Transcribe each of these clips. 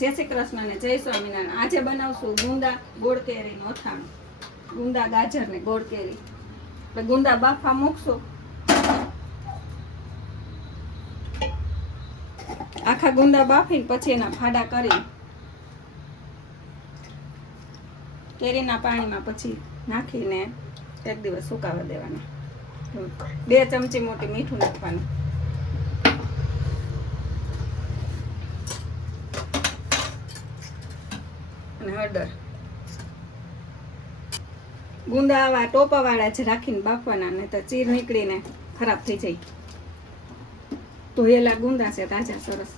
જય શ્રી કૃષ્ણ ને જય સ્વામિનારાયણ. આજે બનાવશું ગુંદા ગોળ કેરીનું અથાણું ગુંદા ગાજર ને ગોળ કેરી એટલે ગુંદા બાફા મૂકશું. આખા ગુંદા બાફીને પછી એના ફાડા કરી કેરીના પાણીમાં પછી નાખીને એક દિવસ સુકાવા દેવાના. બે ચમચી મોટી મીઠું નાખવાનું. અને હળદર. ગુંદા આવા ટોપાવાળા જ રાખીને બાફવાના ને તો ચીર નીકળીને ખરાબ થઈ જાય. ધોયેલા ગુંદા છે તાજા, સરસ.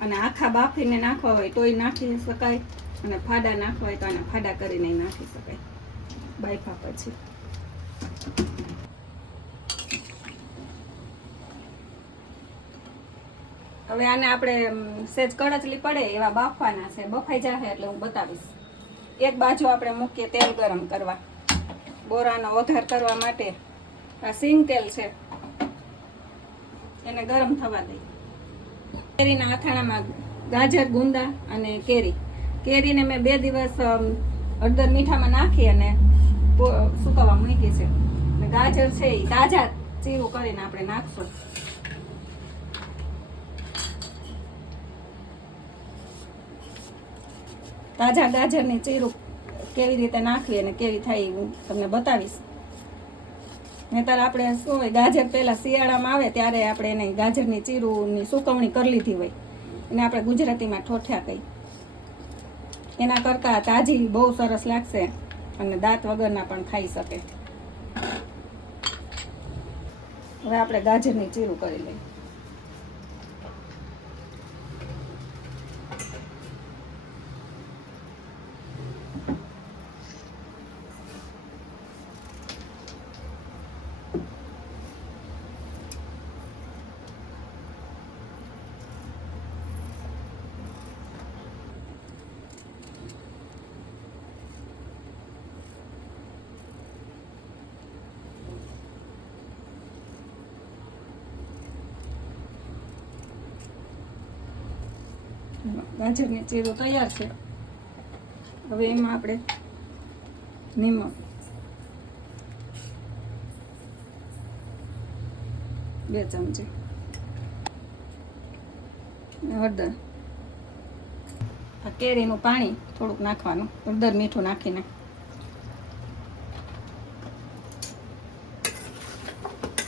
અને આખા બાફીને નાખવા હોય તોય નાખી શકાય, અને ફાડા નાખવા હોય તો આને ફાડા કરીને નાખી શકાય. બાફા પછી. હવે આને આપણે સેજ કડચલી પડે એવા બાફવાના છે. બફાઈ જશે એટલે હું બતાવીશ. એક બાજુ આપણે મૂકીએ તેલ ગરમ કરવા. બોરાનો વઘાર કરવા માટે આ સિંગ તેલ છે. એને ગરમ થવા દઈ કેરીના અથાણામાં ગાજર, ગુંદા અને કેરી. કેરીને મેં બે દિવસ હળદર મીઠામાં નાખી અને સુકવવા મૂકી છે. ગાજર છે એ તાજા ચીરું કરીને આપણે નાખશું. તાજા ગાજરની ચીરું કેવી રીતે નાખવી અને કેવી થાય હું તમને બતાવીશ. નહીતર આપણે શું હોય, ગાજર પહેલાં શિયાળામાં આવે ત્યારે આપણે એને ગાજરની ચીરુંની સુકવણી કરી લીધી હોય. એને આપણે ગુજરાતીમાં ઠોઠ્યા કહી એના કરતાં તાજી બહુ સરસ લાગશે અને દાંત વગરના પણ ખાઈ શકે. હવે આપણે ગાજરની ચીરું કરી લઈએ. ગાજરની ચીરો તૈયાર છે. હવે એમાં આપણે નિમક. બે ચમચી. હળદર. આ કેરીનું પાણી થોડુંક નાખવાનું. હળદર, મીઠું નાખીને.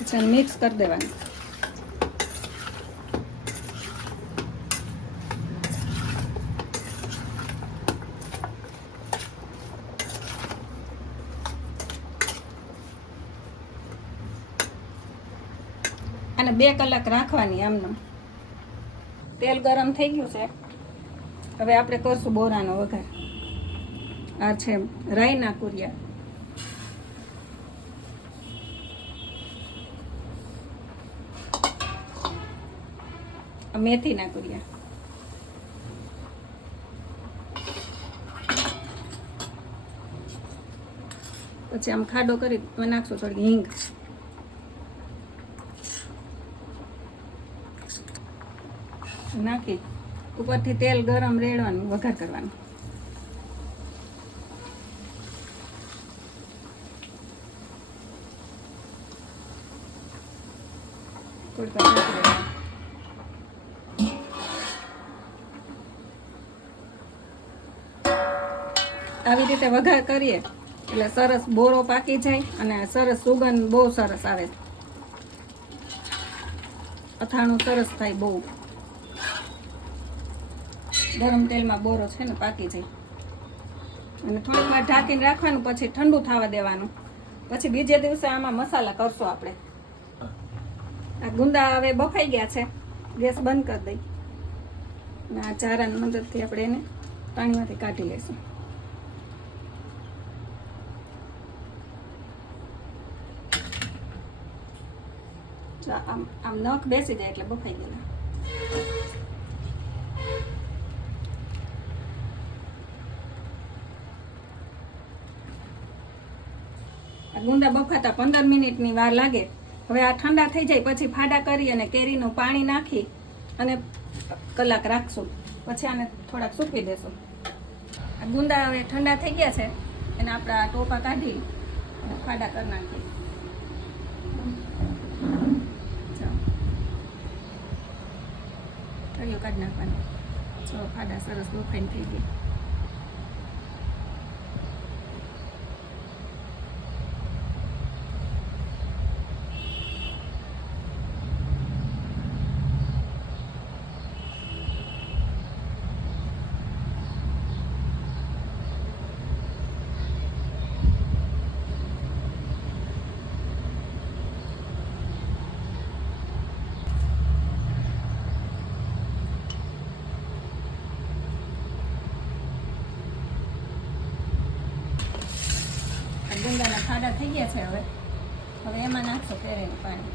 પછી મિક્સ કરી દેવાનું. બે કલાક રાખવાની આમને તેલ ગરમ થઈ ગયું છે. હવે આપણે કરશું બોરાનો વઘાર. આ છે રાઈના કુરિયા. મેથી મેથીના કુરિયા. પછી આમ ખાડો કરી નાખશું થોડી હિંગ. નાખી, ઉપરથી તેલ ગરમ રેડવાનું, વઘાર કરવાનું. આવી રીતે વઘાર કરીએ, એટલે સરસ બોરો પાકી જાય અને સરસ સુગંધ બહુ સરસ આવે અથાણું સરસ થાય બહુ. ગરમ તેલમાં બોરો છે ને પાકી જાય. અને થોડીક વાર ઢાંકીને રાખવાનું, પછી ઠંડુ થવા દેવાનું. પછી બીજે દિવસે આમાં મસાલા કરશું આપણે. આ ગુંદા હવે બફાઈ ગયા છે. ગેસ બંધ કરી દઈ. અને આ ચારાની મદદથી આપણે એને પાણીમાંથી કાઢી લઈશું. આમ આમ નખ બેસી જાય એટલે બફાઈ ગયેલા ગુંદા બફાતા પંદર મિનિટની વાર લાગે. હવે આ ઠંડા થઈ જાય પછી ફાડા કરી અને કેરીનું પાણી નાખી અને કલાક રાખશું. પછી આને થોડાક સૂકવી દેશું. આ ગુંદા હવે ઠંડા થઈ ગયા છે. એને આપણા ટોપા કાઢી ફાડા કરી નાખીએ. તળિયો કાઢી નાખવાનો. જો ફાડા સરસ દુખાઈને થઈ ગયા આ ગુંદાના ફાડા થઈ ગયા છે હવે. હવે એમાં નાખશો કેરીનું પાણી?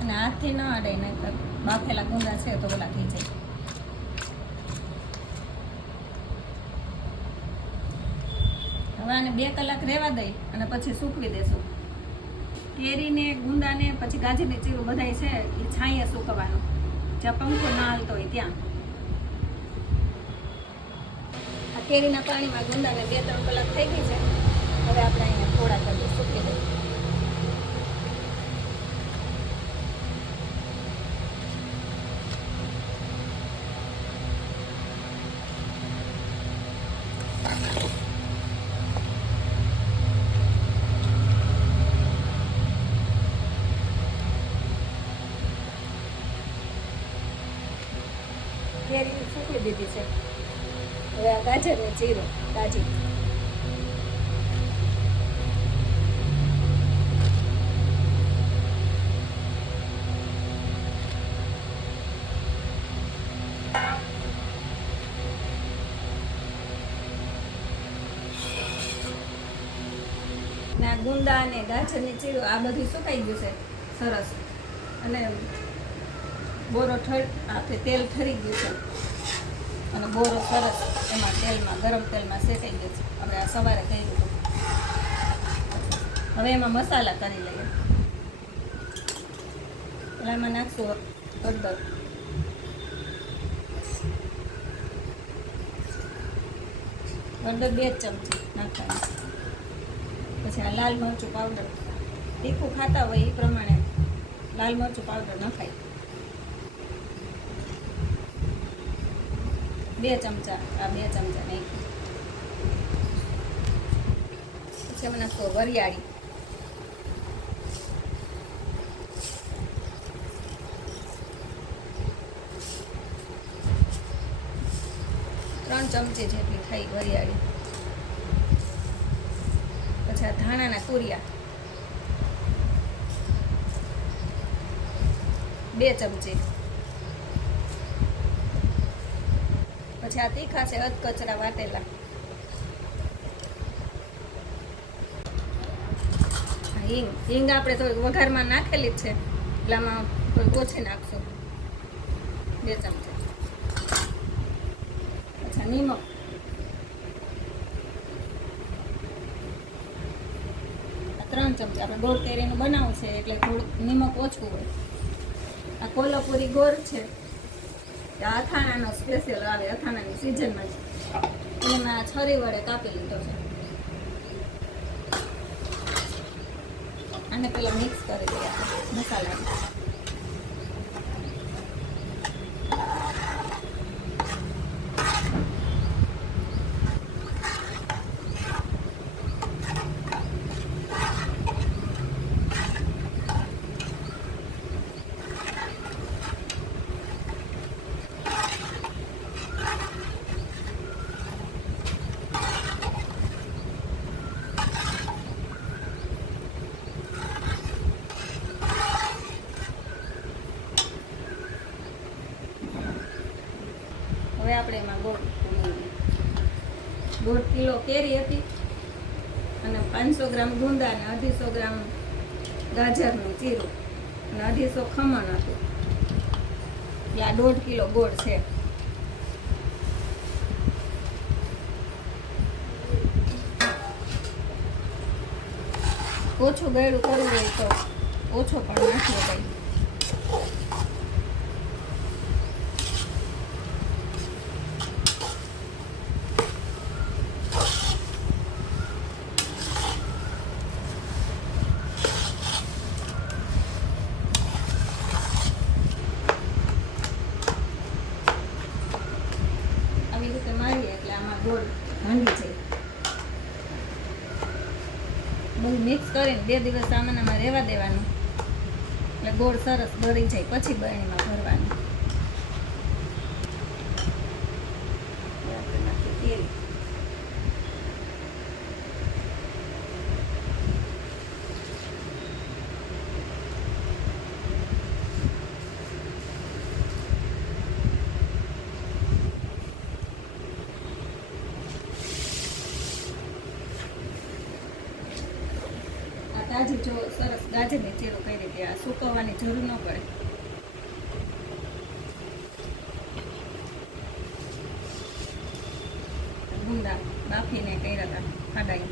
અને હાથથી ન અડે નહીં બાફેલા ગુંદા છે તો ઓલા થઈ જાય. હવે આને બે કલાક રહેવા દઈ અને પછી સૂકવી દેશું. કેરીને, ગુંદાને, પછી ગાજરની ચીરું બધાય છે, એ છાંયે સૂકવવાનું. જ્યાં પંખો ના હાલતો હોય ત્યાં. આ કેરીના પાણીમાં ગુંદાને બે ત્રણ કલાક થઈ ગઈ છે. હવે આપણે અહીંયા થોડા કરી સૂકી દઈએ કેરી સૂકવી દીધી છે આ જીરો તાજી ને, ગુંદા અને ગાજરની ચીરો, આ બધું સુકાઈ ગયું છે. સરસ. અને બોરો ઠર આપણે તેલ ઠરી ગયું છે. અને બોરો સરસ એમાં તેલમાં, ગરમ તેલમાં શેકાઈ ગયો છે. આપણે આ સવારે કર્યું હતું. હવે એમાં મસાલા કરી લઈએ. પેલા એમાં નાખશું હળદર. હળદર બે ચમચી નાખવાની. પછી આ લાલ મરચું પાવડર. તીખું ખાતા હોય એ પ્રમાણે લાલ મરચું પાવડર નખાય. બે ચમચા, આ બે ચમચા નહીં પછી અમે નાખો વરિયાળી. ત્રણ ચમચી જેટલી થઈ વરિયાળી. પછી આ ધાણાના તુરિયા. બે ચમચી. પછી આ તીખા છે અધકચરા વાટેલા. હિંગ હિંગ આપણે થોડીક વઘારમાં નાખેલી જ છે. એટલે આમાં થોડીક ઓછી નાખશું. બે ચમચા. અચ્છા નિમક. ત્રણ ચમચી આપણે ગોળ કેરીનું બનાવવું છે, એટલે થોડુંક નિમક ઓછું હોય. આ કોલ્હાપુરી ગોળ છે. અથાણાનો સ્પેશિયલ આવે, અથાણાની સિઝનમાં એમાં છરી વડે કાપી લીધો છે. અને પેલા મિક્સ કરી દઈએ મસાલા. પાંચસો ગ્રામ ગુંદા અને અઢીસો ગ્રામ ગાજરનું જીરું અને અઢીસો ખમણ હતું. એટલે આ દોઢ કિલો ગોળ છે. ઓછું ગળું કરવું હોય તો ઓછો પણ નાખ્યો ભાઈ મિક્સ કરીને બે દિવસ સામાનામાં રહેવા દેવાનું. એટલે ગોળ સરસ ભરી જાય, પછી બરણીમાં ભરવાનું હવે આપણે નાખીએ તેલ આ તાજી જો સરસ ગાજરની ચીરો કરી રીતે આ સુકવવાની જરૂર ન પડે. ગુંદા બાફીને કર્યા હતા ખાડાઈ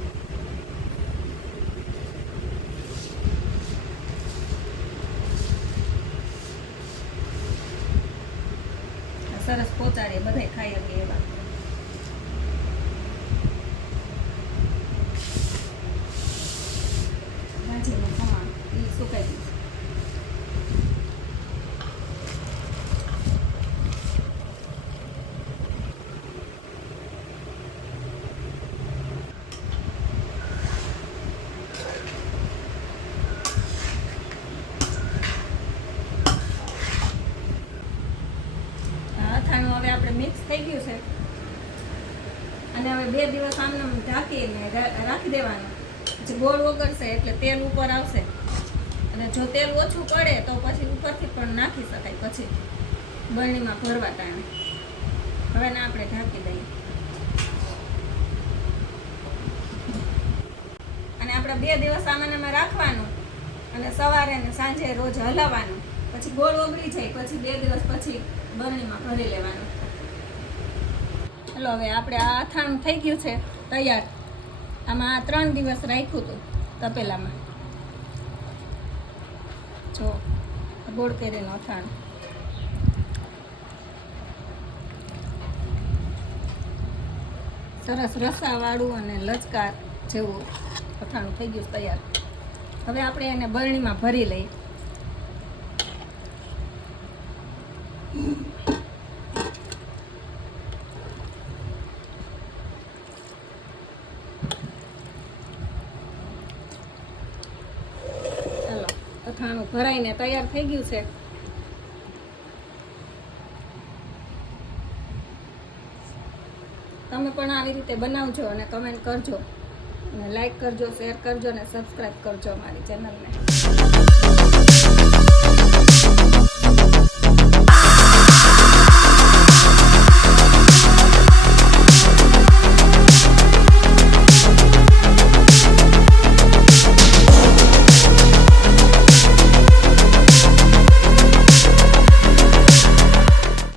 આ સરસ પહોંચાડીએ બધાય ખાઈ શકીએ એવા ભાજીનું ખમણ સુકાઈ અથાણું હવે આપણે મિક્સ થઈ ગયું છે. અને હવે બે દિવસ આમને આમ ઢાંકીને રાખી દેવાનું. ગોળ ઓગળશે એટલે તેલ ઉપર આવશે. અને જો તેલ ઓછું પડે તો પછી ઉપરથી પણ નાખી શકાય પછી બરણીમાં ભરવા ટાણે હવે ના આપણે ઢાંકી દઈએ. અને આપણે બે દિવસ આમાં રાખવાનું અને સવારે ને સાંજે રોજ હલાવવાનું. પછી ગોળ ઓગળી જાય, પછી બે દિવસ પછી બરણીમાં ભરી લેવાનું. ચાલો હવે આપણે આ અથાણું થઈ ગયું છે તૈયાર. આમાં ત્રણ દિવસ રાખ્યું હતું તપેલામાં. જો, ગોળ કેરીનું અથાણ. સરસ રસાવાળું અને લચકાર જેવું અથાણું થઈ ગયું તૈયાર. હવે આપણે એને બરણીમાં ભરી લઈએ ચાલો અથાણું ભરાઈને તૈયાર થઈ ગયું છે. તમે પણ આવી રીતે બનાવજો અને કમેન્ટ કરજો. અને લાઈક કરજો શેર કરજો અને સબસ્ક્રાઈબ કરજો અમારી ચેનલને